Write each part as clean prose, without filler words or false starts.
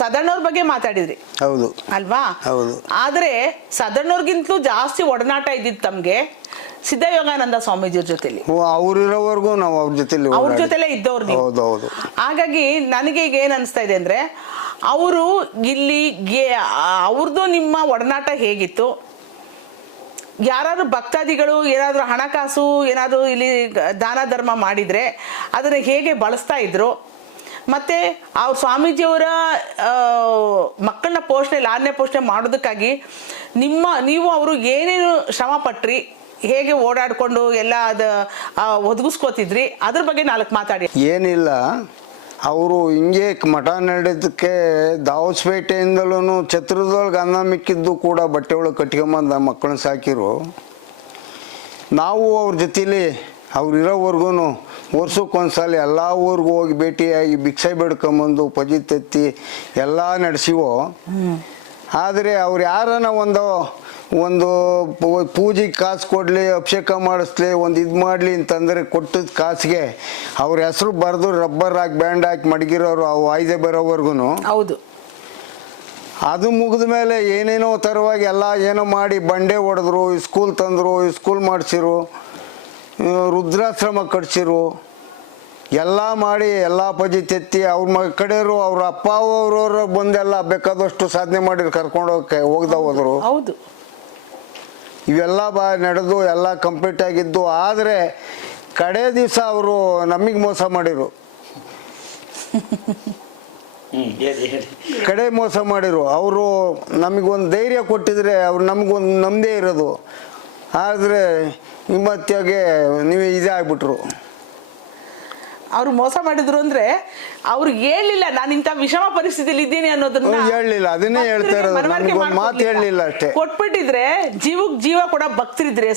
ಸದಣ್ಣವ್ರ ಬಗ್ಗೆ ಮಾತಾಡಿದ್ರಿ. ಹೌದು ಅಲ್ವಾ? ಹೌದು. ಆದ್ರೆ ಸದಣ್ಣವ್ರಿಗಿಂತಲೂ ಜಾಸ್ತಿ ಒಡನಾಟ ಇದ್ದಿದ್ದು ತಮ್ಗೆ ಸಿದ್ಧಯೋಗಾನಂದ ಸ್ವಾಮೀಜಿಯವ್ರ ಜೊತೆಲಿ. ಅವ್ರಿರೋವರೆಗೂ ನಾವು ಅವ್ರ ಜೊತೆಲೇ ಇದ್ದವ್ರು ನೀವು. ಹೌದು. ಹಾಗಾಗಿ ನನಗೆ ಈಗ ಏನ್ ಅನಿಸ್ತಾ ಇದೆ ಅಂದ್ರೆ, ಅವರು ಇಲ್ಲಿ ಅವ್ರದ್ದು ನಿಮ್ಮ ಒಡನಾಟ ಹೇಗಿತ್ತು? ಯಾರಾದ್ರೂ ಭಕ್ತಾದಿಗಳು ಏನಾದ್ರು ಹಣಕಾಸು ಏನಾದ್ರು ಇಲ್ಲಿ ದಾನ ಧರ್ಮ ಮಾಡಿದ್ರೆ ಅದನ್ನ ಹೇಗೆ ಬಳಸ್ತಾ ಇದ್ರು? ಮತ್ತೆ ಅವ್ರ ಸ್ವಾಮೀಜಿಯವರ ಮಕ್ಕಳನ್ನ ಪೋಷಣೆ, 6ನೇ ಪೋಷಣೆ ಮಾಡೋದಕ್ಕಾಗಿ ನೀವು ಅವರು ಏನೇನು ಶ್ರಮ ಪಟ್ರಿ, ಹೇಗೆ ಓಡಾಡ್ಕೊಂಡು ಎಲ್ಲ ಒದಗಿಸ್ಕೋತಿದ್ರಿ, ಅದ್ರ ಬಗ್ಗೆ 4 ಮಾತಾಡಿ. ಏನಿಲ್ಲ, ಅವರು ಹಿಂಗೆ ಮಠ ನಡೆದಕ್ಕೆ ದಾವಸ್ಪೇಟೆಯಿಂದಲೂ ಛತ್ರದೊಳಗೆ ಅನ್ನ ಮಿಕ್ಕಿದ್ದು ಕೂಡ ಬಟ್ಟೆ ಒಳಗೆ ಕಟ್ಕೊಂಬಂದು ಮಕ್ಕಳನ್ನ ಸಾಕಿರು. ನಾವು ಅವ್ರ ಜೊತೆಲಿ ಅವ್ರಿರೋವರೆಗೂ ವರ್ಷಕ್ಕೊಂದ್ಸಲ ಎಲ್ಲ ಊರಿಗೂ ಹೋಗಿ ಭೇಟಿಯಾಗಿ ಭಿಕ್ಷೆ ಬೇಡ್ಕೊಂಬಂದು ಪಜಿತೆತ್ತಿ ಎಲ್ಲ ನಡೆಸಿವೋ. ಆದರೆ ಅವ್ರು ಯಾರನ್ನ ಒಂದು ಪೂಜೆಗೆ ಕಾಸು ಕೊಡಲಿ, ಅಭಿಷೇಕ ಮಾಡಿಸ್ಲಿ, ಒಂದು ಇದು ಮಾಡಲಿ ಅಂತಂದರೆ ಕೊಟ್ಟಿದ್ದ ಕಾಸಿಗೆ ಅವ್ರ ಹೆಸರು ಬರೆದು ರಬ್ಬರ್ ಹಾಕಿ ಬ್ಯಾಂಡ್ ಹಾಕಿ ಮಡಗಿರೋರು ಅವು ವಾಯ್ದೆ ಬರೋವರೆಗೂ. ಹೌದು. ಅದು ಮುಗಿದ ಮೇಲೆ ಏನೇನೋ ಥರವಾಗಿ ಎಲ್ಲ ಏನೋ ಮಾಡಿ ಬಂಡೆ ಹೊಡೆದ್ರು, ಸ್ಕೂಲ್ ತಂದರು, ಸ್ಕೂಲ್ ಮಾಡಿಸಿರು, ರುದ್ರಾಶ್ರಮ ಕಟ್ಸಿರು, ಎಲ್ಲ ಮಾಡಿ ಎಲ್ಲ ಪಜಿ ತೆತ್ತಿ ಅವ್ರ ಕಡೆಯವರು ಅವ್ರ ಅಪ್ಪ ಅವ್ರವ್ರ ಬಂದೆಲ್ಲ ಬೇಕಾದಷ್ಟು ಸಾಧನೆ ಮಾಡಿ ಕರ್ಕೊಂಡು ಹೋದ್ರು. ಹೌದು. ಇವೆಲ್ಲ ನಡೆದು ಎಲ್ಲ ಕಂಪ್ಲೀಟ್ ಆಗಿದ್ದು. ಆದರೆ ಕಡೆ ದಿವಸ ಅವರು ನಮಗೆ ಮೋಸ ಮಾಡಿರು. ಕಡೆ ಮೋಸ ಮಾಡಿರು. ಅವರು ನಮಗೊಂದು ಧೈರ್ಯ ಕೊಟ್ಟಿದ್ರೆ ಅವ್ರು ನಮಗೊಂದು ನಮ್ಮದೇ ಇರೋದು. ಆದರೆ ನಿಮ್ಮತ್ತೆಗೆ ನೀವು ಇದೇ ಆಗ್ಬಿಟ್ರು. ಅವ್ರು ಮೋಸ ಮಾಡಿದ್ರು ಅಂದ್ರೆ ಅವ್ರು ಹೇಳಿಲ್ಲ ನಾನು ಇಂಥ ವಿಷಮ ಪರಿಸ್ಥಿತಿಯಲ್ಲಿ ಇದ್ದೀನಿ ಅನ್ನೋದನ್ನ ಹೇಳಿಲ್ಲ. ಅದನ್ನೇ ಹೇಳ್ತಾ ಇರೋದು, ಮಾತು ಹೇಳಿಲ್ಲ ಅಷ್ಟೇ. ಕೊಟ್ಬಿಟ್ಟಿದ್ರೆ ಜೀವಕ್ಕೆ ಜೀವ ಕೂಡ ಭಕ್ತರಿದ್ರಿ,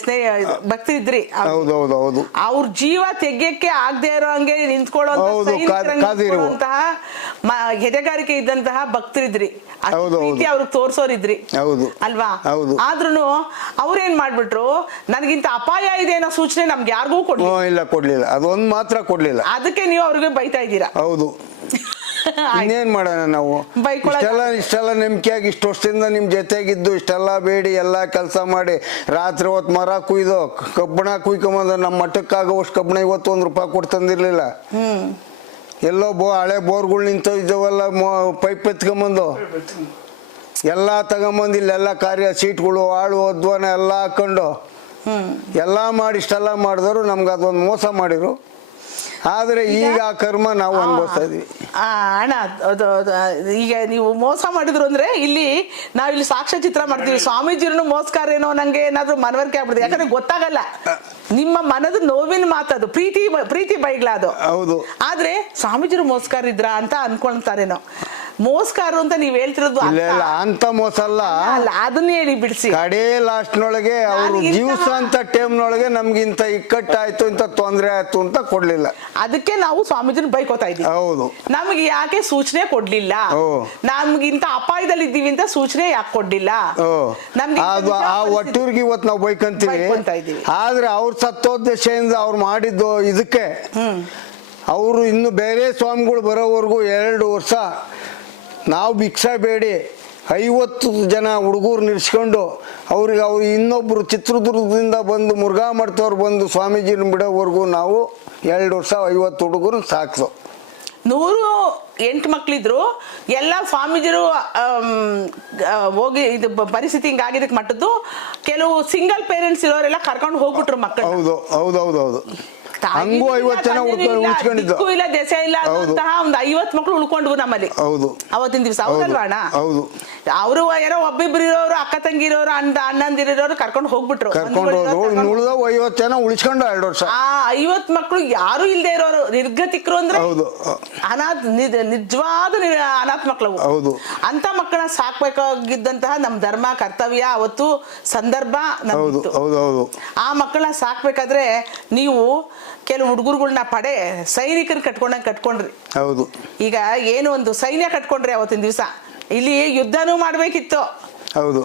ಭಕ್ತರಿದ್ರಿ. ಹೌದು. ಅವ್ರ ಜೀವ ತೆಗಿಯಕ್ಕೆ ಆಗದೆ ಇರೋ ಹಂಗೆ ನಿಂತ್ಕೊಳ್ಳೋ ಎದೆಗಾರಿಕೆ ಇದ್ದಂತಹ ಭಕ್ತರಿದ್ರಿ, ಅವ್ರಿಗೆ ತೋರ್ಸೋರಿದ್ರಿ ಅಲ್ವಾ? ಆದ್ರೂ ಅವ್ರೇನ್ ಮಾಡ್ಬಿಟ್ರು, ನನಗಿಂತ ಅಪಾಯ ಇದೆ ಅನ್ನೋ ಸೂಚನೆ ನಮ್ಗೆ ಯಾರಿಗೂ ಕೊಡ್ಲಿಲ್ಲ. ಅದೊಂದು ಮಾತ್ರ ಕೊಡ್ಲಿಲ್ಲ. ಅದಕ್ಕೆ ನೀವು ಅವ್ರಿಗೆ ಬೈತಾ ಇದ್ದೀರಾ. ಹೌದು. ಇನ್ನೇನ್ ಮಾಡೋಣ ನಾವು? ಇಷ್ಟೆಲ್ಲ ನಂಬಿಕೆಯಾಗಿ ಇಷ್ಟು ವರ್ಷದಿಂದ ನಿಮ್ ಜೊತೆಗಿದ್ದು ಇಷ್ಟೆಲ್ಲ ಬೇಡಿ ಎಲ್ಲ ಕೆಲಸ ಮಾಡಿ ರಾತ್ರಿ ಹೊತ್ತು ಮರ ಕುಯ್ದು ಕಬ್ಬಣ ಕುಯ್ಕೊಂಬಂದ್ರೆ ನಮ್ಮ ಮಠಕ್ಕಾಗೋಷ್ಟು ಕಬ್ಬಣ ಇವತ್ತು ₹1 ಕೊಟ್ಟು ತಂದಿರ್ಲಿಲ್ಲ. ಎಲ್ಲೋ ಹಳೆ ಬೋರ್ಗಳು ನಿಂತು ಇದ್ದವೆಲ್ಲ ಪೈಪ್ ಎತ್ಕೊಂಬಂದು ಎಲ್ಲ ತಗೊಂಬಂದು ಇಲ್ಲೆಲ್ಲ ಕಾರ್ಯ ಸೀಟ್ಗಳು ಆಳು ಅಧ್ವಾನ ಎಲ್ಲ ಹಾಕೊಂಡು ಎಲ್ಲ ಮಾಡಿ ಇಷ್ಟೆಲ್ಲ ಮಾಡಿದವರು ನಮ್ಗೆ ಅದೊಂದು ಮೋಸ ಮಾಡಿರು. ಆದ್ರೆ ಈಗ ಆ ಕರ್ಮ ನಾವು ಅನುಭವಿಸ್ತಾ ಇದೀವಿ. ಅಣ್ಣ, ಈಗ ನೀವು ಮೋಸ ಮಾಡಿದ್ರು ಅಂದ್ರೆ ನಾವಿಲ್ಲಿ ಸಾಕ್ಷ್ಯ ಚಿತ್ರ ಮಾಡ್ತೀವಿ. ಸ್ವಾಮೀಜಿರು ಮೋಸ್ಕಾರ ಏನೋ ನಂಗೆ ಏನಾದ್ರು ಮನವರಿಕೆ ಆಗ್ಬಿಡುತ್ತೆ. ಯಾಕಂದ್ರೆ ಗೊತ್ತಾಗಲ್ಲ, ನಿಮ್ಮ ಮನದ ನೋವಿನ ಮಾತದು, ಪ್ರೀತಿ ಬೈಗ್ಲ ಅದು. ಹೌದು. ಆದ್ರೆ ಸ್ವಾಮೀಜಿರು ಮೋಸ್ಕಾರ ಇದ್ರ ಅಂತ ಅನ್ಕೊಳ್ತಾರೇನೋ. ಮೋಸ್ಕಾರ ಅಂತ ನೀವ್ ಹೇಳ್ತಿರೋದು ಅಂತ ಮೋಸ ಅಲ್ಲ, ಅದನ್ನ ಹೇಳಿ ಬಿಡಿಸಿ. ಕಡೆ ಲಾಸ್ಟ್ ನೊಳಗೆ ಅವರು ಜೀವಸ ಅಂತ ಟೈಮ್ ನೊಳಗೆ ನಮ್ಗೆ ಇಂತ ಇಕ್ಕಟ್ಟಾಯ್ತು, ಇಂತ ತೊಂದ್ರೆ ಆಯ್ತು ಅಂತ ಕೊಡ್ಲಿಲ್ಲ. ಅದಕ್ಕೆ ನಾವು ಸ್ವಾಮೀಜಿನ ಬೈಕೋತಾ ಇದ್ದೀವಿ. ಹೌದು. ನಮ್ಗೆ ಯಾಕೆ ಸೂಚನೆ ಕೊಡ್ಲಿಲ್ಲ, ನಮ್ಗೆ ಇಂತ ಅಪಾಯದಲ್ಲಿ ಇದ್ದೀವಿ ಅಂತ ಸೂಚನೆ ಯಾಕೆ ಕೊಡ್ಲಿಲ್ಲ, ನಮ್ಗೆ ಆ ಒಟ್ಟೂರ್ಗೆ ಇವತ್ತು ನಾವು ಬೈಕಂತೀವಿ. ಆದ್ರೆ ಅವ್ರ ಸತ್ತೋದ್ದೇಶದಿಂದ ಅವ್ರು ಮಾಡಿದ್ದು ಇದಕ್ಕೆ, ಅವರು ಇನ್ನು ಬೇರೆ ಸ್ವಾಮಿಗಳು ಬರೋವರೆಗೂ 2 ವರ್ಷ ನಾವು ಭಿಕ್ಷಾ ಬೇಡಿ 50 ಜನ ಹುಡುಗರು ನಿಲ್ಸ್ಕೊಂಡು ಅವ್ರು ಇನ್ನೊಬ್ರು ಚಿತ್ರದುರ್ಗದಿಂದ ಬಂದು ಮುರುಘಾ ಮಠದವ್ರು ಬಂದು ಸ್ವಾಮೀಜಿನ ಬಿಡೋವರೆಗೂ ನಾವು 2 ವರ್ಷ 50 ಹುಡುಗರು ಸಾಕ್ಸೋ. 108 ಮಕ್ಳಿದ್ರು. ಎಲ್ಲ ಸ್ವಾಮೀಜಿರು ಹೋಗಿ ಇದು ಪರಿಸ್ಥಿತಿ ಹಿಂಗಾಗಿದ್ದಕ್ಕೆ ಮಟ್ಟದ್ದು ಕೆಲವು ಸಿಂಗಲ್ ಪೇರೆಂಟ್ಸ್ ಇರೋರೆಲ್ಲ ಕರ್ಕೊಂಡು ಹೋಗ್ಬಿಟ್ರು ಮಕ್ಕಳು. ಹೌದು. ಹಂಗೂ 50 ಜನ ಉಳ್ಕೊಂಡಿದ್ದು ಇಲ್ಲ, ದೆಸೆ ಇಲ್ಲ ಅಂತಹ ಒಂದು 50 ಮಕ್ಳು ಉಳ್ಕೊಂಡ್ವು ನಮ್ಮಲ್ಲಿ ಅವತ್ತಿನ ದಿವಸ. ಹೌದಲ್ವಾ ಅಣ್ಣ? ಹೌದು. ಅವರು ಏನೋ ಒಬ್ಬಿಬ್ರು ಇರೋರು, ಅಕ್ಕ ತಂಗಿರೋರು, ಅಣ್ಣಂದಿರೋರು ಕರ್ಕೊಂಡು ಹೋಗ್ಬಿಟ್ರು. 50 ಜನ ಉಳಿಸ್ಕೊಂಡು 2 ವರ್ಷ. ಆ 50 ಮಕ್ಳು ಯಾರು ಇಲ್ದೇ ಇರೋರು, ನಿರ್ಗತಿಕರು ಅಂದ್ರೆ ನಿಜವಾದ ಅನಾಥ ಮಕ್ಳು. ಅಂತ ಮಕ್ಕಳನ್ನ ಸಾಕ್ಬೇಕಾಗಿದ್ದಂತಹ ನಮ್ ಧರ್ಮ ಕರ್ತವ್ಯ ಅವತ್ತು ಸಂದರ್ಭ ನಮ್ದು. ಆ ಮಕ್ಕಳನ್ನ ಸಾಕ್ಬೇಕಾದ್ರೆ ನೀವು ಕೆಲವು ಹುಡುಗರುಗಳನ್ನ ಸೈನಿಕರು ಕಟ್ಕೊಂಡ್ರಿ. ಹೌದು. ಈಗ ಏನು ಒಂದು ಸೈನ್ಯ ಕಟ್ಕೊಂಡ್ರಿ ಅವತ್ತಿನ ದಿವಸ. ಇಲ್ಲಿ ಯುದ್ಧನೂ ಮಾಡ್ಬೇಕಿತ್ತು. ಹೌದು.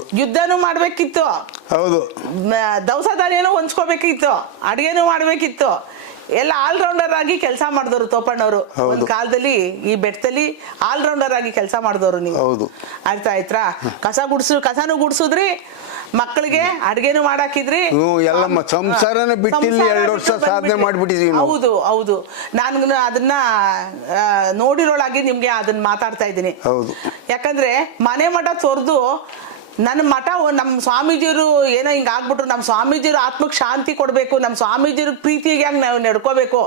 ದವಸ ಧಾನ್ಯನೂ ಹೊಂಚ್ಕೋಬೇಕಿತ್ತು, ಅಡಿಗೆನೂ ಮಾಡ್ಬೇಕಿತ್ತು. ಎಲ್ಲ ಆಲ್ರೌಂಡರ್ ಆಗಿ ಕೆಲಸ ಮಾಡಿದವರು ತೋಪಣ್ಣವರು. ಒಂದ್ ಕಾಲದಲ್ಲಿ ಈ ಬೆಟ್ಟದಲ್ಲಿ ಆಲ್ರೌಂಡರ್ ಆಗಿ ಕೆಲಸ ಮಾಡಿದವರು ನೀವು. ಹೌದು. ಆಯ್ತಾ ಕಸನೂ ಗುಡ್ಸುದ್ರಿ, ಮಕ್ಕಳಿಗೆ ಅಡ್ಗೆನು ಮಾಡಾಕಿದ್ರಿ, ಎಲ್ಲ ಸಂಸಾರನ ಬಿಟ್ಟಿಲ್ಲ. 2 ವರ್ಷ ಸಾಧನೆ ಮಾಡ್ಬಿಟ್ಟಿದೀವಿ. ಹೌದು ಹೌದು, ನಾನು ಅದನ್ನ ನೋಡಿರೋಳಾಗಿ ನಿಮ್ಗೆ ಅದನ್ನ ಮಾತಾಡ್ತಾ ಇದ್ದೀನಿ. ಹೌದು. ಯಾಕಂದ್ರೆ ಮನೆ ಮಠ ತೊರೆದು ನನ್ನ ಮಠ ನಮ್ಮ ಸ್ವಾಮೀಜಿಯವರು ಏನೋ ಹಿಂಗೆ ಆಗ್ಬಿಟ್ರು, ನಮ್ಮ ಸ್ವಾಮೀಜಿಯವರು ಆತ್ಮಕ್ಕೆ ಶಾಂತಿ ಕೊಡಬೇಕು, ನಮ್ಮ ಸ್ವಾಮೀಜಿಯವ್ರ ಪ್ರೀತಿಗೆ ನಾವು ನಡ್ಕೋಬೇಕು,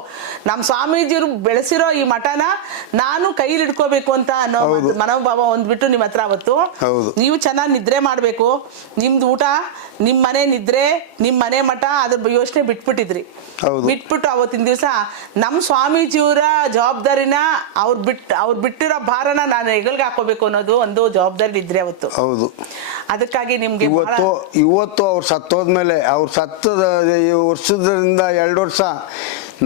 ನಮ್ಮ ಸ್ವಾಮೀಜಿಯವರು ಬೆಳೆಸಿರೋ ಈ ಮಠನ ನಾನು ಕೈಲಿ ಇಟ್ಕೋಬೇಕು ಅಂತ ಅನ್ನೋ ಮನೋಭಾವ ಒಂದ್ಬಿಟ್ಟು ನಿಮ್ಮ ಹತ್ರ ಅವತ್ತು. ನೀವು ಚೆನ್ನಾಗಿ ನಿದ್ರೆ ಮಾಡಬೇಕು, ನಿಮ್ದು ಊಟ, ನಿಮ್ಮ ಮನೆ ನಿದ್ರೆ, ನಿಮ್ಮ ಮನೆ ಮಠ, ಅದ್ರ ಯೋಚನೆ ಬಿಟ್ಬಿಟ್ಟಿದ್ರಿ. ಬಿಟ್ಬಿಟ್ಟು ಅವತ್ತಿನ ದಿವಸ ನಮ್ಮ ಸ್ವಾಮೀಜಿಯವರ ಜವಾಬ್ದಾರಿನ ಅವ್ರು ಬಿಟ್ಟಿರೋ ಭಾರನ ನಾನು ಹೆಗಲ್ಗೆ ಹಾಕೋಬೇಕು ಅನ್ನೋದು ಒಂದು ಜವಾಬ್ದಾರಿ ಇದ್ರೆ ಅವತ್ತು. ಹೌದು. ಅದಕ್ಕಾಗಿ ನಿಮ್ಗೆ ಇವತ್ತು ಅವ್ರು ಸತ್ತೋದ್ಮೇಲೆ, ಅವ್ರು ಸತ್ತದ ವರ್ಷದಿಂದ 2 ವರ್ಷ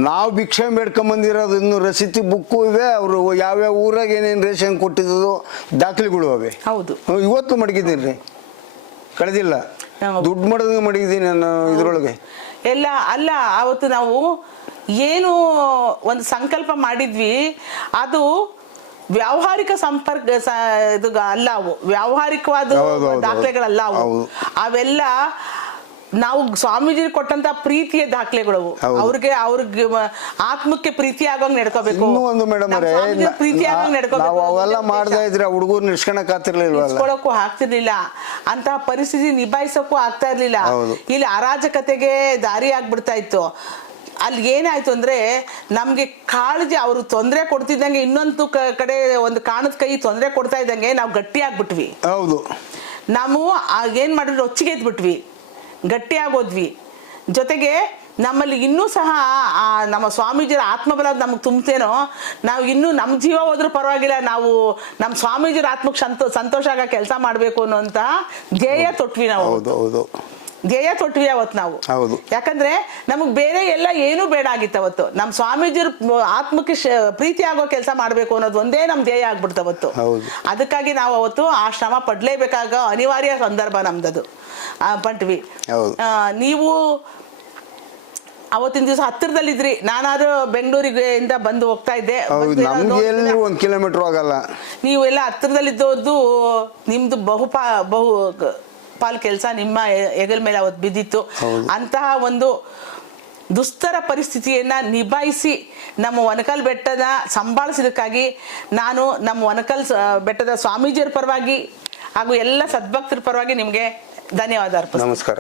ನಾವು ಭಿಕ್ಷೆ ಬೇಡ್ಕೊಂಬಂದಿರೋದು ಇನ್ನು ರಸೀತಿ ಬುಕ್ಕು ಇವೆ. ಅವರು ಯಾವ್ಯಾವ ಊರಾಗ ಏನೇನು ರೇಷನ್ ಕೊಟ್ಟಿದ್ದು ದಾಖಲೆಗಳು ಅವೆ. ಹೌದು. ಇವತ್ತು ಮಡಗಿದ್ದೀನಿ ರೀ, ಕಳೆದಿಲ್ಲ, ದುಡ್ಡು ಮಡಗಿದ್ದೀನಿ ನಾನು ಇದ್ರೊಳಗೆ ಎಲ್ಲ. ಅಲ್ಲ, ಅವತ್ತು ನಾವು ಏನು ಒಂದು ಸಂಕಲ್ಪ ಮಾಡಿದ್ವಿ, ಅದು ವ್ಯಾವಹಾರಿಕ ಸಂಪರ್ಕ ಇದು ಅಲ್ಲ, ಅವು ವ್ಯಾವಹಾರಿಕವಾದ ದಾಖಲೆಗಳಲ್ಲ ಅವು. ಅವೆಲ್ಲ ನಾವು ಸ್ವಾಮೀಜಿ ಕೊಟ್ಟಂತ ಪ್ರೀತಿಯ ದಾಖಲೆಗಳು. ಅವ್ರಿಗೆ ಆತ್ಮಕ್ಕೆ ಪ್ರೀತಿ ಆಗೋಂಗ್ ನಡ್ಕೋಬೇಕು. ಪ್ರೀತಿ ಆಗೋಂಗ್ ನಡ್ಕೋಬೇಕು. ಅವೆಲ್ಲ ಮಾಡ್ತಾ ಇದ್ರೆ ಹುಡುಗರು ನಿಡ್ಸ್ಕೊಳಕ್ಕೂ ಆಗ್ತಿರ್ಲಿಲ್ಲ, ಅಂತಹ ಪರಿಸ್ಥಿತಿ ನಿಭಾಯಿಸಕ್ಕೂ ಆಗ್ತಾ ಇರ್ಲಿಲ್ಲ. ಇಲ್ಲಿ ಅರಾಜಕತೆಗೆ ದಾರಿ ಆಗ್ಬಿಡ್ತಾ ಇತ್ತು. ಅಲ್ಲಿ ಏನಾಯ್ತು ಅಂದ್ರೆ ನಮ್ಗೆ ಕಾಳಜಿ, ಅವರು ತೊಂದರೆ ಕೊಡ್ತಿದ್ದಂಗೆ ಇನ್ನೊಂದು ಕಡೆ ಒಂದು ಕಾಣದ ಕೈ ತೊಂದರೆ ಕೊಡ್ತಾ ಇದ್ದಂಗೆ ನಾವು ಗಟ್ಟಿ ಆಗ್ಬಿಟ್ವಿ. ಹೌದು. ನಾವು ಏನ್ ಮಾಡಿದ್ವಿ, ರೊಚ್ಚಿಗೆ ಎದ್ಬಿಟ್ವಿ, ಗಟ್ಟಿ ಆಗೋದ್ವಿ. ಜೊತೆಗೆ ನಮ್ಮಲ್ಲಿ ಇನ್ನೂ ಸಹ ನಮ್ಮ ಸ್ವಾಮೀಜಿಯ ಆತ್ಮಬಲ ನಮಗೆ ತುಂಬ್ತೇನೋ, ನಾವು ಇನ್ನೂ ನಮ್ಮ ಜೀವ ಹೋದ್ರೂ ಪರವಾಗಿಲ್ಲ, ನಾವು ನಮ್ಮ ಸ್ವಾಮೀಜಿಯ ಆತ್ಮಕ್ಕೆ ಸಂತೋಷ ಆಗ ಕೆಲಸ ಮಾಡ್ಬೇಕು ಅನ್ನೋಂತ ಧ್ಯೇಯ ತೊಟ್ವಿ ನಾವು. ಧ್ಯೇಯ ತೊಟ್ವಿ ಅವತ್ತು ನಾವು. ಯಾಕಂದ್ರೆ ನಮಗ್ ಬೇರೆ ಎಲ್ಲ ಏನೂ ಬೇಡ ಆಗಿತ್ತು ಅವತ್ತು. ನಮ್ಮ ಸ್ವಾಮೀಜಿಯವ್ರ ಆತ್ಮಕ್ಕೆ ಪ್ರೀತಿ ಆಗೋ ಕೆಲಸ ಮಾಡ್ಬೇಕು ಅನ್ನೋದು ಒಂದೇ ನಮ್ ಧ್ಯೇಯ ಆಗ್ಬಿಡ್ತು ಅವತ್ತು. ಅದಕ್ಕಾಗಿ ನಾವು ಅವತ್ತು ಆ ಶ್ರಮ ಪಡ್ಲೇಬೇಕಾಗ ಅನಿವಾರ್ಯ ಸಂದರ್ಭ ನಮ್ದದು. ಪಟ್ವಿ. ನೀವು ಅವತ್ತಿನ ದಿವಸ ಹತ್ತಿರದಲ್ಲಿದ್ರಿ, ನಾನಾದ್ರೂ ಬೆಂಗಳೂರಿಗೆ ಇಂದ ಬಂದು ಹೋಗ್ತಾ ಇದ್ದೆ. 1 ಕಿಲೋಮೀಟರ್ ಆಗಲ್ಲ. ನೀವು ಎಲ್ಲ ಹತ್ತಿರದಲ್ಲಿದ್ದೋದು, ನಿಮ್ದು ಬಹು ಪಾಲ್ ಕೆಲಸ ನಿಮ್ಮ ಹೆಗಲ ಮೇಲೆ ಅವತ್ತು ಬಿದ್ದಿತ್ತು. ಅಂತಹ ಒಂದು ದುಸ್ತರ ಪರಿಸ್ಥಿತಿಯನ್ನ ನಿಭಾಯಿಸಿ ನಮ್ಮ ಒನಕಲ್ ಬೆಟ್ಟದ ಸಂಭಾಳಿಸಿದಕ್ಕಾಗಿ ನಾನು ನಮ್ಮ ಒನಕಲ್ ಬೆಟ್ಟದ ಸ್ವಾಮೀಜಿಯರ ಪರವಾಗಿ ಹಾಗೂ ಎಲ್ಲ ಸದ್ಭಕ್ತರ ಪರವಾಗಿ ನಿಮ್ಗೆ ಧನ್ಯವಾದ ಅರ್ಪಿಸ್ತೀನಿ. ನಮಸ್ಕಾರ.